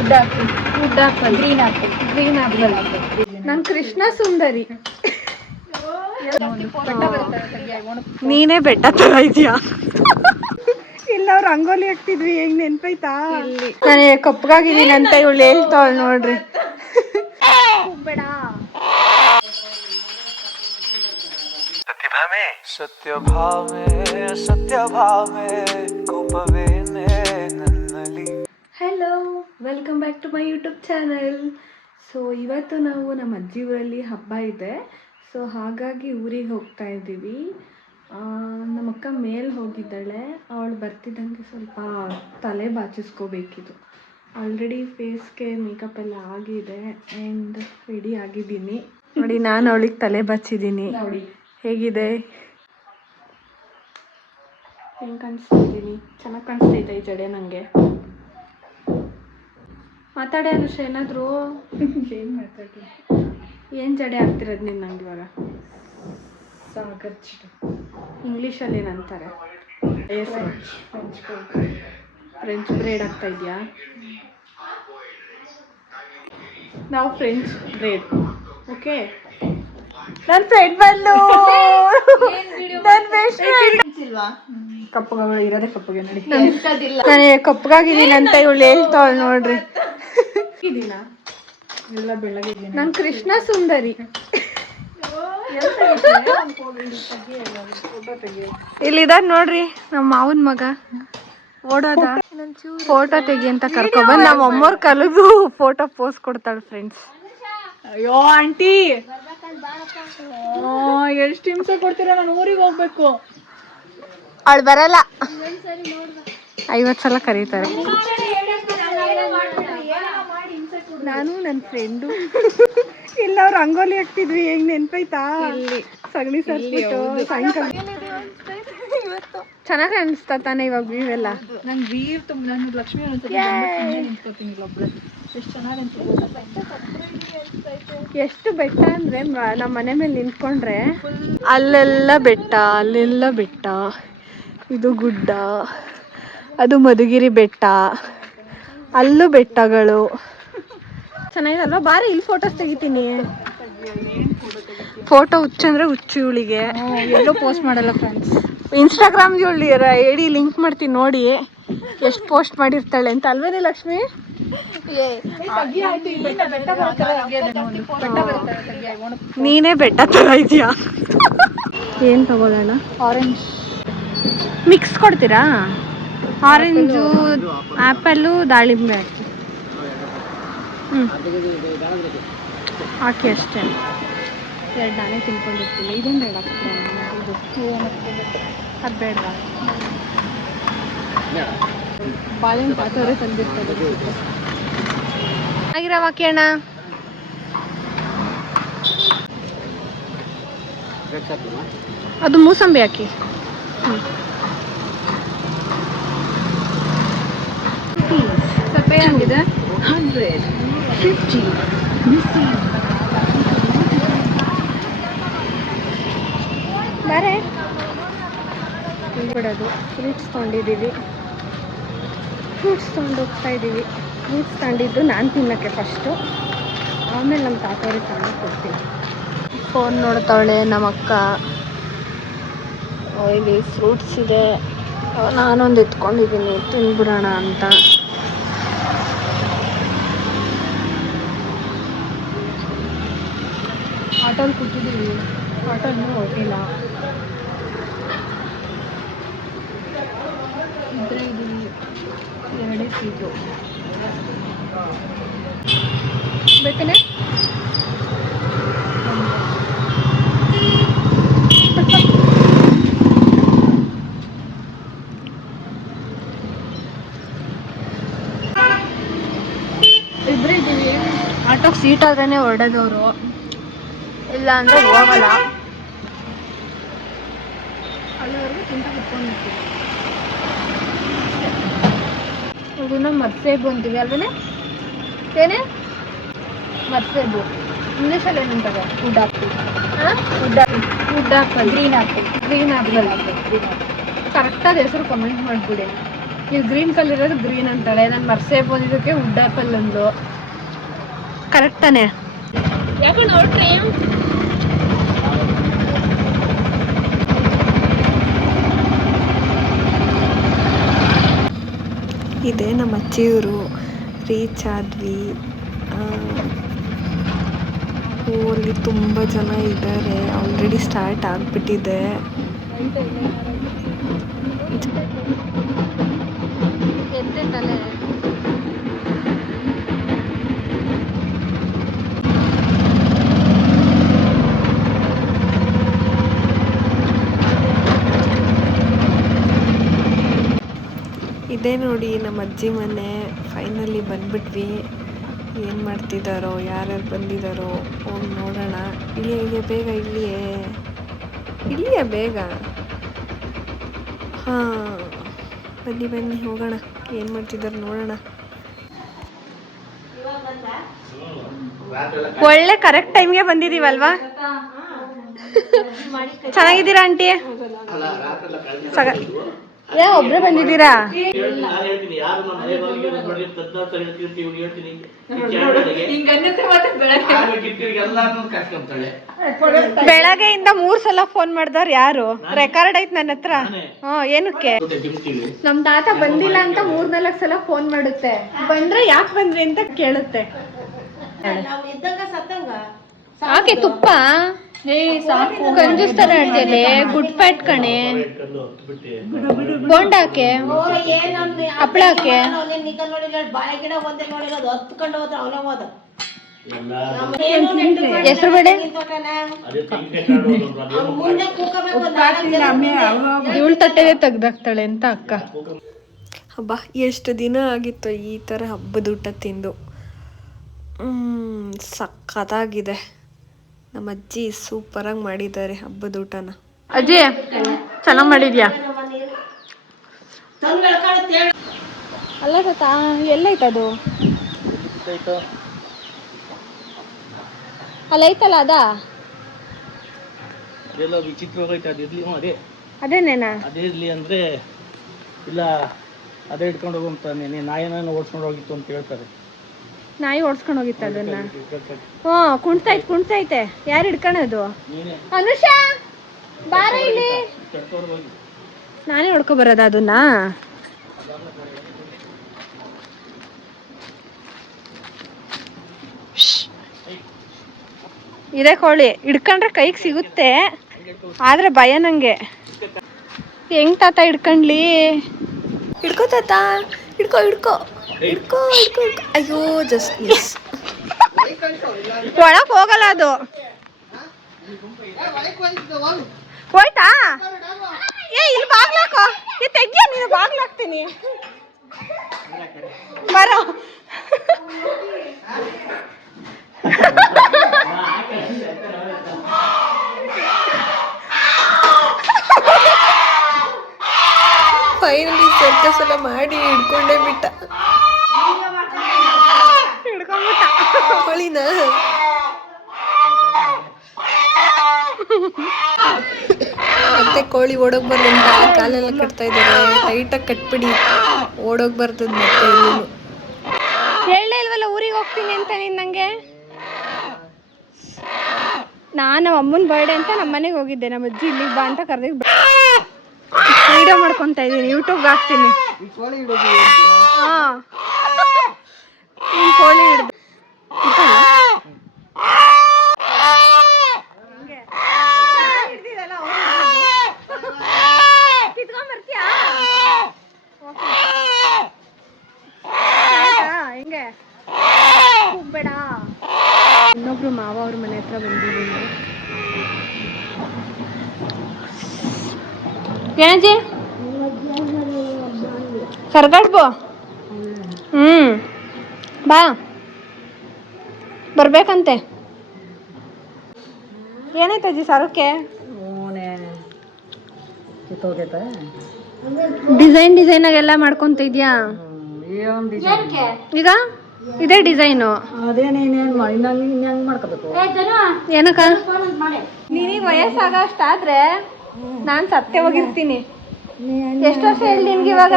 Wood apple green apple ನನ್ ಕೃಷ್ಣ ಸುಂದರಿ. ನೀನೇ ಬೆಟ್ಟ ತರ ಇದೆಯಾ? ಇಲ್ಲ ಅವ್ರು ರಂಗೋಲಿ ಹಾಕ್ತಿದ್ವಿ, ಹೆಂಗ್ ನೆನ್ಪೈತಾ? ನಾನು ಕಪ್ಪಗಾಗಿದ್ದೀನಿ ಅಂತ ಇವಳು ಹೇಳ್ತಾವಳು ನೋಡ್ರಿ. ಸತ್ಯ ಭಾವೆ ಕೋಪವೇನೆ ನನ್ನಲ್ಲಿ. Hello, welcome back to my YouTube channel. So ಇವತ್ತು ನಾವು ನಮ್ಮ ಅಜ್ಜಿ ಊರಲ್ಲಿ ಹಬ್ಬ ಇದೆ, ಸೊ ಹಾಗಾಗಿ ಊರಿಗೆ ಹೋಗ್ತಾ ಇದ್ದೀವಿ. ನಮ್ಮ ಅಕ್ಕ ಮೇಲೆ ಹೋಗಿದ್ದಾಳೆ, ಅವಳು ಬರ್ತಿದ್ದಂಗೆ ಸ್ವಲ್ಪ ತಲೆ ಬಾಚಿಸ್ಕೋಬೇಕಿತ್ತು. ಆಲ್ರೆಡಿ ಫೇಸ್ಗೆ ಮೇಕಪ್ ಎಲ್ಲ ಆಗಿದೆ ಆ್ಯಂಡ್ ರೆಡಿ ಆಗಿದ್ದೀನಿ. ನೋಡಿ, ನಾನು ಅವಳಿಗೆ ತಲೆ ಬಾಚಿದ್ದೀನಿ. ಹೇಗಿದೆ? ಹೆಂಗೆ ಕಾಣಿಸ್ತಾ ಇದ್ದೀನಿ? ಚೆನ್ನಾಗಿ ಕಾಣಿಸ್ತೈತೆ ಈ ಜಡೆ ನನಗೆ. ಮಾತಾಡೇ ಅನುಷ ಏನಾದರೂ. ಏನು ಜಡೆ ಆಗ್ತಿರೋದು ನೀನು ನಂಗೆ ಇವಾಗ? ಇಂಗ್ಲೀಷಲ್ಲಿ ಏನಂತಾರೆ? ಫ್ರೆಂಚ್ ಬ್ರೇಡ್ ಆಗ್ತಾ ಇದೆಯಾ? ನಾವು ಫ್ರೆಂಚ್ ಬ್ರೇಡ್. ಓಕೆ, ನನ್ನ ಫ್ರೆಂಡ್ ಬಂದು ನನ್ನ ಬೆಸ್ಟ್ ಫ್ರೆಂಡ್. ಕಪ್ಪಗಳು ಇರೋದೇ ಕಪ್ಪಗೆ ನೋಡಿ. ನಾನು ಕಪ್ಪಗಾಗಿದ್ದೀನಿ ಅಂತ ಇವಳು ಹೇಳ್ತಾವಳು ನೋಡ್ರಿ. ಎಲ್ಲ ಬೆಳಗ್ಗೆ ನನ್ನ ಕೃಷ್ಣ ಸುಂದರಿ. ಇಲ್ಲಿದ ನೋಡ್ರಿ ನಮ್ಮ ಮಾವನ ಮಗ ಓಡೋದ. ಫೋಟೋ ತೆಗಿ ಅಂತ ಕರ್ಕೊಬಂದು ನಮ್ಮ ಅಮ್ಮವ್ರ ಕಲಿದು ಫೋಟೋ ಪೋಸ್ ಕೊಡ್ತಾಳೆ ಫ್ರೆಂಡ್ಸ್. ಅಯ್ಯೋ ಆಂಟಿ, ಎಷ್ಟು ಹಿಂಸೆ ಕೊಡ್ತೀರಾ? ನಾನು ಊರಿಗೆ ಹೋಗ್ಬೇಕು. ಅವಳು ಬರಲ್ಲ, 50 ಸಲ ಕರೀತಾರೆ. ನಾನು ನನ್ನ ಫ್ರೆಂಡು ಇಲ್ಲ ಅವ್ರು ರಂಗೋಲಿ ಹಾಕ್ತಿದ್ವಿ, ಹೆಂಗ್ ನೆನ್ಪೈತಾ? ಸಗಣಿ ಸರ್ಸ್ಬಿಟ್ಟು ಸಾಯಂಕಾಲ. ಚೆನ್ನಾಗಿ ಅನಿಸ್ತಾ ತಾನೆ ಇವಾಗ ವ್ಯೂ ಎಲ್ಲ? ನಂಗೆ ವ್ಯೂ ತುಂಬ, ನಾನು ಲಕ್ಷ್ಮೀ ನಿಂತ್ಕೋತೀನಿ ಒಬ್ಳೆ. ಎಷ್ಟು ಚೆನ್ನಾಗಿ ಎಷ್ಟು ಬೆಟ್ಟ ಅಂದರೆ ನಮ್ಮ ಮನೆ ಮೇಲೆ ನಿಂತ್ಕೊಂಡ್ರೆ ಅಲ್ಲೆಲ್ಲ ಬೆಟ್ಟ, ಅಲ್ಲೆಲ್ಲ ಬೆಟ್ಟ, ಇದು ಗುಡ್ಡ, ಅದು ಮಧುಗಿರಿ ಬೆಟ್ಟ, ಅಲ್ಲೂ ಬೆಟ್ಟಗಳು. ಚೆನ್ನಾಗಿದಲ್ವಾ? ಬಾರಿ ಇಲ್ಲಿ ಫೋಟೋಸ್ ತೆಗಿತೀನಿ. ಫೋಟೋ ಹುಚ್ಚಂದ್ರೆ ಹುಚ್ಚು ಇವಳಿಗೆ. ಎಲ್ಲೋ ಪೋಸ್ಟ್ ಮಾಡಲ್ಲ ಫ್ರೆಂಡ್ಸ್. ಇನ್ಸ್ಟಾಗ್ರಾಮ್ಗೆ ಇವಳು ಐಡಿ ಲಿಂಕ್ ಮಾಡ್ತೀನಿ ನೋಡಿ, ಎಷ್ಟು ಪೋಸ್ಟ್ ಮಾಡಿರ್ತಾಳೆ ಅಂತ. ಅಲ್ವೇನೆ ಲಕ್ಷ್ಮಿ? ನೀನೇ ಬೆಟ್ಟ ತರ ಇದೆಯಾ? ಏನು ತಗೊಳ್ಳೋಣ? ಆರೆಂಜ್ ಮಿಕ್ಸ್ ಕೊಡ್ತೀರಾ? ಆರೆಂಜು, ಆ್ಯಪಲ್ಲು, ದಾಳಿಂಬೆ ಹಾಕಿ. ಹಾಕಿ ಅಷ್ಟೇ. 2 ನಾನೇ ತಿನ್ಕೊಂಡಿರ್ತೀನಿ. ಇದೊಂದು ಬೇಡ, ಇದು ಅದು ಬೇಡವಾ? ಬಾಳೆಹಣ್ಣು ಪಾತವರೇ ತಂದಿರ್ತಾರೆ. ಆಗಿರವ ಕೇಣ. ಅದು ಮೂಸಂಬಿ ಹಾಕಿ. ಸಪ್ಪೆ ಆಗಿದೆ. 150 ಬಾರೆ ಬಿಡೋದು. ಫ್ರೂಟ್ಸ್ ತೊಗೊಂಡಿದ್ದೀವಿ, ಫ್ರೂಟ್ಸ್ ತೊಗೊಂಡು ಹೋಗ್ತಾ ಇದ್ದೀವಿ. ಫ್ರೂಟ್ಸ್ ತಗೊಂಡಿದ್ದು ನಾನು ತಿನ್ನೋಕ್ಕೆ ಫಸ್ಟು, ಆಮೇಲೆ ನಮ್ಮ ತಾತವ್ರಿಗೆ ತಗೊಂಡು ಕೊಡ್ತೀನಿ. ಫೋನ್ ನೋಡ್ತಾವಳೆ ನಮ್ಮ ಅಕ್ಕ. ಇಲ್ಲಿ ಫ್ರೂಟ್ಸ್ ಇದೆ, ನಾನೊಂದು ಎತ್ಕೊಂಡಿದ್ದೀನಿ ತಿನ್ಬಿಡೋಣ ಅಂತ. ಆಟೋಲ್ಲಿ ಕೂತಿದ್ದೀವಿ, ಆಟೋನು ಹೊರಟಿಲ್ಲ. ಇಬ್ಬರೇ ಇದ್ದೀವಿ, 2 ಸೀಟು. ಬೇಕೇನೆ? ಇಬ್ಬರೇ ಇದ್ದೀವಿ. ಆಟೋಗೆ ಸೀಟ್ ಆದ್ರೇ ಹೊರಡೋದವರು, ಇಲ್ಲ ಅಂದರೆ ಹೋಗಲ್ಲ. ಅಲ್ಲಿವರೆಗೂ ತಿಂತ ಕುತ್ಕೊಂಡಿರ್ತೀವಿ. ಇದನ್ನ ಮರ್ಸೇಬು ಅಂತೀವಿ ಅಲ್ವೇನೆ? ಏನೇ ಮರ್ಸೇಬು ಇಂಗ್ಲೀಷಲ್ಲಿ ಏನಂತಾರೆ? Wood apple. Wood apple, green apple ಕರೆಕ್ಟಾದ ಹೆಸರು ಕಮೆಂಟ್ ಮಾಡಿಬಿಡಿ. ಇಲ್ಲಿ ಗ್ರೀನ್ ಕಲರ್ ಇರೋದು ಗ್ರೀನ್ ಅಂತಾಳೆ. ನಾನು ಮರ್ಸೇ ಬಂದಿದ್ದಕ್ಕೆ ವುಡ್ ಆಪಲ್ ಅಂದು. ಕರೆಕ್ಟ್ ತಾನೆ? ಯಾಕೆ ನೋಡ್ರಿ ಇದೇ ನಮ್ಮ ಅಜ್ಜಿಯವರು. ರೀಚ್ ಆದ್ವಿ. ಅಲ್ಲಿ ತುಂಬ ಜನ ಇದ್ದಾರೆ. ಆಲ್ರೆಡಿ ಸ್ಟಾರ್ಟ್ ಆಗಿಬಿಟ್ಟಿದೆ. ಇದೇ ನೋಡಿ ನಮ್ಮ ಅಜ್ಜಿ ಮನೆ. ಫೈನಲಿ ಬಂದ್ಬಿಟ್ವಿ. ಏನು ಮಾಡ್ತಿದ್ದಾರೋ, ಯಾರ್ಯಾರು ಬಂದಿದ್ದಾರೋ ಹೋಗಿ ನೋಡೋಣ. ಇಳಿಯ ಬೇಗ, ಇಳಿಯ ಬೇಗ. ಹಾಂ, ಬನ್ನಿ ಹೋಗೋಣ. ಏನು ಮಾಡ್ತಿದ್ದಾರೆ ನೋಡೋಣ. ಒಳ್ಳೆ ಕರೆಕ್ಟ್ ಟೈಮ್ಗೆ ಬಂದಿದ್ದೀವಲ್ವಾ? ಚೆನ್ನಾಗಿದ್ದೀರಾ ಆಂಟಿ? ಒಬ್ರೇ ಬಂದಿದ್ದೀರಾ? ಬೆಳಗ್ಗೆಯಿಂದ 3 ಸಲ ಫೋನ್ ಮಾಡಿದವ್ರು ಯಾರು? ರೆಕಾರ್ಡ್ ಐತ್ ನನ್ನ ಹತ್ರ. ಏನಕ್ಕೆ? ನಮ್ ತಾತ ಬಂದಿಲ್ಲ ಅಂತ 3-4 ಸಲ ಫೋನ್ ಮಾಡುತ್ತೆ. ಬಂದ್ರೆ ಯಾಕೆ ಬಂದ್ರಿ ಅಂತ ಕೇಳುತ್ತೆ. ಆಕೆ ತುಪ್ಪ ಕಂಜೂಸ್ ತರ ಹೇಳ್ತೇನೆ. ಗುಡ್ ಫ್ಯಾಟ್ ಕಣೆ. ಬೋಂಡಾಕೆ ಹಪ್ಪಳಕ್ಕೆ ಹೆಸರು ಬೇಡ. ಇವಳು ತಟ್ಟೆದೇ ತೆಗ್ದಾಕ್ತಾಳೆ ಅಂತ ಅಕ್ಕ. ಹಬ್ಬ ಎಷ್ಟು ದಿನ ಆಗಿತ್ತು ಈ ಥರ ಹಬ್ಬದ ಊಟ ತಿಂದು. ಸಖತ್ತಾಗಿದೆ. ನಮ್ಮ ಅಜ್ಜಿ ಸೂಪರಾಗಿ ಮಾಡಿದ್ದಾರೆ ಹಬ್ಬದ ಊಟನ. ಅಜ್ಜಿ ಚೆನ್ನಾಗಿ ಮಾಡಿದ್ಯಾ? ಅಲ್ಲ ತಾತ, ಎಲ್ಲೈತದು? ಅಲ್ಲೈತಲ್ಲ ಅದ ಅದೇನೇನಾ? ಅದೇ ಇರ್ಲಿ ಅಂದ್ರೆ ಇಲ್ಲ ಅದೇ ಇಟ್ಕೊಂಡು ಹೋಗಂತಾನೆ. ನಾಯಿನ ಓಡಿಸ್ಕೊಂಡು ಹೋಗಿತ್ತು ಅಂತ ಹೇಳ್ತಾರೆ. ನಾಯಿ ಓಡಿಸ್ಕೊಂಡು ಹೋಗಿತ್ತು ಅದನ್ನ? ಕುಣ್ತೈತೆ. ಯಾರು ಹಿಡ್ಕೊಳೋದು? ಅನುಷಾ ಬಾರ ಇಲ್ಲಿ. ನಾನೇ ಹೊಡ್ಕೊ ಬರೋದ ಅದನ್ನ? ಇದೇ ಕೋಳಿ ಹಿಡ್ಕೊಂಡ್ರೆ ಕೈಗೆ ಸಿಗುತ್ತೆ, ಆದ್ರೆ ಭಯ ನಂಗೆ. ಹೆಂಗ್ ತಾತ ಹಿಡ್ಕೊಂಡ್ಲಿ? ಹಿಡ್ಕೋ ತಾತ, ಹಿಡ್ಕೋ. ಅಯ್ಯೋ ಜಸ್ಟ್ ಮಿಸ್. ಒಳಕ್ ಹೋಗಲ್ಲ ಅದು. ಹೋಯ್ತಾ? ಇಲ್ಲಿ ಬಾಗ್ಲಾಕೋ. ತೆಗ್ಯ, ನೀನು ಬಾಗ್ಲಾಕ್ತೀನಿ. ಬರೋ. ಫೈನಲಿ ಸರ್ಕಸ್ ಎಲ್ಲ ಮಾಡಿ ಹಿಡ್ಕೊಂಡೇ ಬಿಟ್ಟ. ಹಿಡ್ಕೊಂಡ್ಬಿಟ್ಟ ಕೋಳಿನ. ಮತ್ತೆ ಕೋಳಿ ಓಡೋಗ್ಬಾರ್ದು ಅಂತ ಕಾಲೆಲ್ಲ ಕಟ್ತಾ ಇದ್ದಾರೆ. ಟೈಟಾಗಿ ಕಟ್ಬಿಡಿ, ಓಡೋಗ್ಬಾರ್ದು ಮತ್ತೆ. ಹೇಳಲೇ ಇಲ್ವಲ್ಲ ಊರಿಗೆ ಹೋಗ್ತೀನಿ ಅಂತ ನೀನು ನನಗೆ. ನಾನು ನಮ್ಮ ಅಮ್ಮನ ಬರ್ಡೇ ಅಂತ ನಮ್ಮ ಮನೆಗೆ ಹೋಗಿದ್ದೆ. ನಮ್ಮ ಅಜ್ಜಿ ಇಲ್ಲಿಗೆ ಬಾ ಅಂತ ಕರೆದಿದ್ದು. ವಿಡಿಯೋ ಮಾಡ್ಕೊತಾ ಇದ್ದೀನಿ, ಯೂಟ್ಯೂಬ್ಗೆ ಹಾಕ್ತೀನಿ. ಹಾಂ, ಕೋಳಿ ಹಿಡ್ದು ಕಿತ್ಕೊಂಡ್ಬರ್ತೀಯಾ? ಹೆಂಗೆ ಹೋಗ್ಬೇಡ. ಇನ್ನೊಬ್ರು ಮಾವ ಅವ್ರ ಮನೆ ಹತ್ರ ಬಂದಿದ್ದೀನಿ. ಏನಜ್ಜಿ ಕರ್ಗಡ್ಬೋ? ಬಾ, ಬರ್ಬೇಕಂತೆ. ಏನಾಯ್ತಜ್ಜಿ ಸರಕ್ಕೆ? ಡಿಸೈನ್ ಆಗೆಲ್ಲ ಮಾಡ್ಕೊಂತ ಇದ್ಯಾ ಈಗ? ಇದೇ ಡಿಸೈನು. ಏನಕ್ಕ? ನಿನಗೆ ವಯಸ್ಸಾಗೋ ಅಷ್ಟಾದ್ರೆ ನಾನು ಸತ್ಯ ಹೋಗಿರ್ತೀನಿ. ಎಷ್ಟು ವರ್ಷ ಹೇಳಿ ನಿನ್ಗೆ ಇವಾಗ?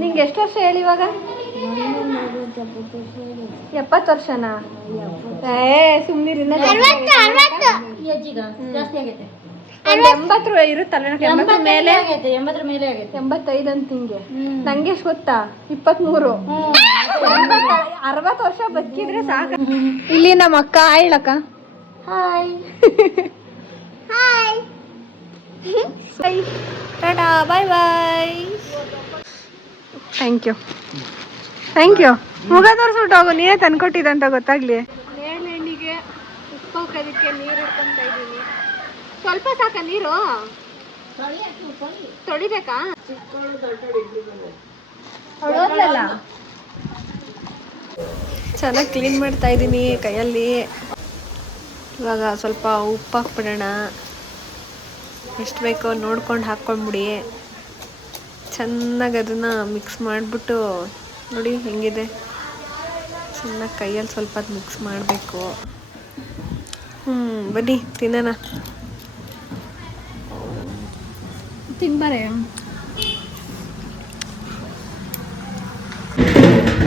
ನಿಂಗೆ ಎಷ್ಟು ವರ್ಷ ಹೇಳಿ ಇವಾಗ? 70 ವರ್ಷನಾ? ಏ ಸುಮ್ಮನಿರಿ, ಇನ್ನ ಜಾಸ್ತಿ ಆಗೈತೆ. 80 ಇರುತ್ತಲ್ಲ, 80 ಮೇಲೆ 80 ಮೇಲೆ ಆಗೈತೆ. 85 ಅಂತ ಹಿಂಗೆ. ನಂಗೆ ಎಷ್ಟು ಗೊತ್ತಾ? 23. 60 ವರ್ಷ ಬದುಕಿದ್ರೆ ಸಾಕು. ಇಲ್ಲಿ ನಮ್ಮ ಅಕ್ಕ ಹೇಳಕ್ಕ. Hi tata, bye bye. Thank you. ಮುಗ ತೋರಿಸ್ಬಿಟ್ಟು ಹೋಗು, ನೀನೇ ತಂದ್ಕೊಟ್ಟಿದ್ದೆ ಅಂತ ಗೊತ್ತಾಗ್ಲಿ. ನೇರಳೆಹಣ್ಣಿಗೆ ಉಪ್ಪು ಹಾಕೋದಕ್ಕೆ ನೀರು ಇಟ್ಕೊತಾ ಇದ್ದೀನಿ. ಸ್ವಲ್ಪ ಸಾಕ ನೀರು? ತೊಳಿಬೇಕಾ? ಚೆನ್ನಾಗಿ ಕ್ಲೀನ್ ಮಾಡ್ತಾ ಇದ್ದೀನಿ ಕೈಯಲ್ಲಿ. ಇವಾಗ ಸ್ವಲ್ಪ ಉಪ್ಪು ಹಾಕ್ಬಿಡೋಣ. ಎಷ್ಟು ಬೇಕೋ ನೋಡ್ಕೊಂಡು ಹಾಕ್ಕೊಂಡ್ಬಿಡಿ. ಚೆನ್ನಾಗಿ ಅದನ್ನು ಮಿಕ್ಸ್ ಮಾಡಿಬಿಟ್ಟು ನೋಡಿ ಹೆಂಗಿದೆ. ಚೆನ್ನಾಗಿ ಕೈಯಲ್ಲಿ ಸ್ವಲ್ಪ ಮಿಕ್ಸ್ ಮಾಡಬೇಕು. ಬನ್ನಿ ತಿನ್ನೋಣ. ತಿನ್ಬಾರೆ.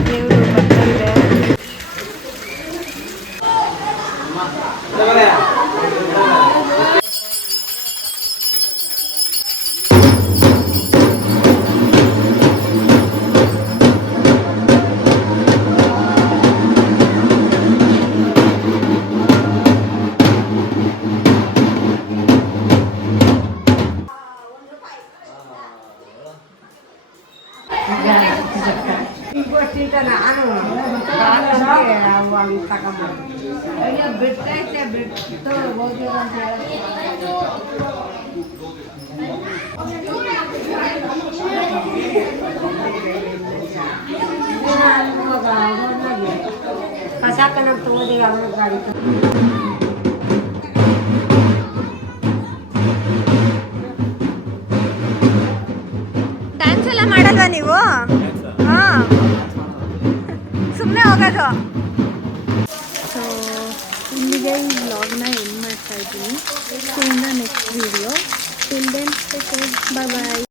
ದೇವರು ಬರ್ತಾರೆ. ಡ್ಯಾನ್ಸ್ ಎಲ್ಲ ಮಾಡಲ್ವಾ ನೀವು? ಹಾಂ, ಸುಮ್ಮನೆ ಹೋಗೋದು. ಸೊ ಇಲ್ಲಿಗೆ ಈ ವ್ಲಾಗ್ನ ಎಂಡ್ ಮಾಡ್ತಾ ಇದ್ದೀನಿ. Next video. Till then bye ಬಾಯ್.